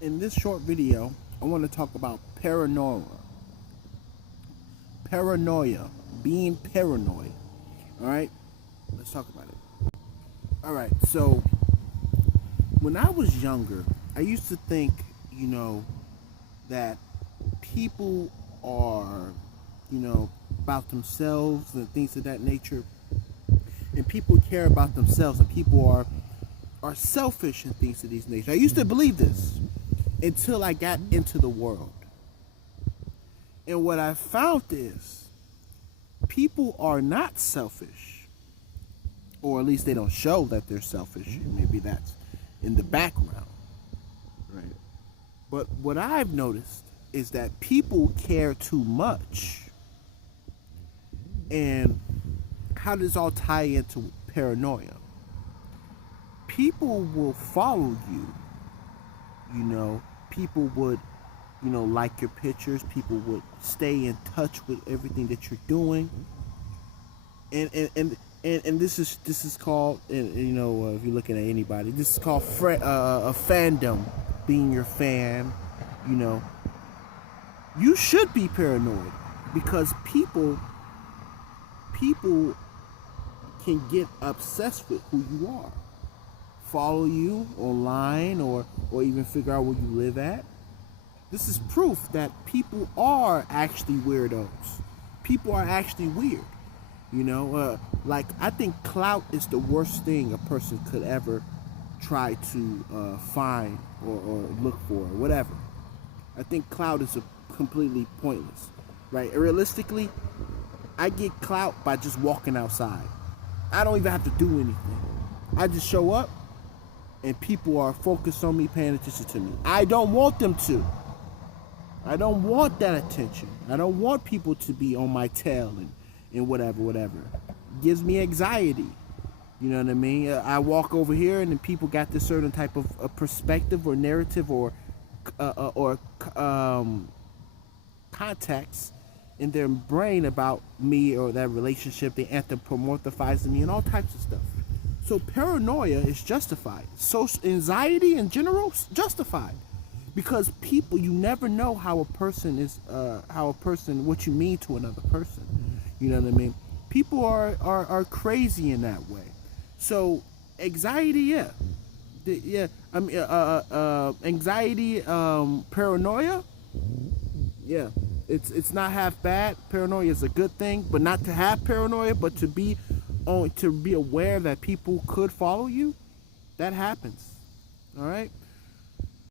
In this short video, I want to talk about paranoia. Paranoia, being paranoid. All right, let's talk about it. All right, so when I was younger, I used to think, that people are, about themselves and things of that nature, and people care about themselves, and people are selfish and things of these nature. I used to believe this until I got into the world. And what I found is people are not selfish, or at least they don't show that they're selfish. Maybe that's in the background, right? But what I've noticed is that people care too much. And how does all tie into paranoia? People will follow you, people would like your pictures, people would stay in touch with everything that you're doing, and this is called, and if you're looking at anybody, this is called a fandom. Being your fan, you know you should be paranoid, because people can get obsessed with who you are, follow you online, or even figure out where you live at. This is proof that people are actually weirdos. People are actually weird. Like, I think clout is the worst thing a person could ever try to find or look for, or whatever. I think clout is completely pointless, right? Realistically, I get clout by just walking outside. I don't even have to do anything. I just show up, and people are focused on me, paying attention to me. I don't want them to. I don't want that attention. I don't want people to be on my tail and whatever. It gives me anxiety. You know what I mean? I walk over here, and then people got this certain type of perspective or narrative or context in their brain about me or that relationship. They anthropomorphize me and all types of stuff. So paranoia is justified. Social anxiety in general is justified, because people, you never know how a person is, what you mean to another person. You know what I mean? People are crazy in that way. So anxiety, anxiety, paranoia, it's not half bad. Paranoia is a good thing, but not to have paranoia, but to be aware that people could follow you. That happens. All right.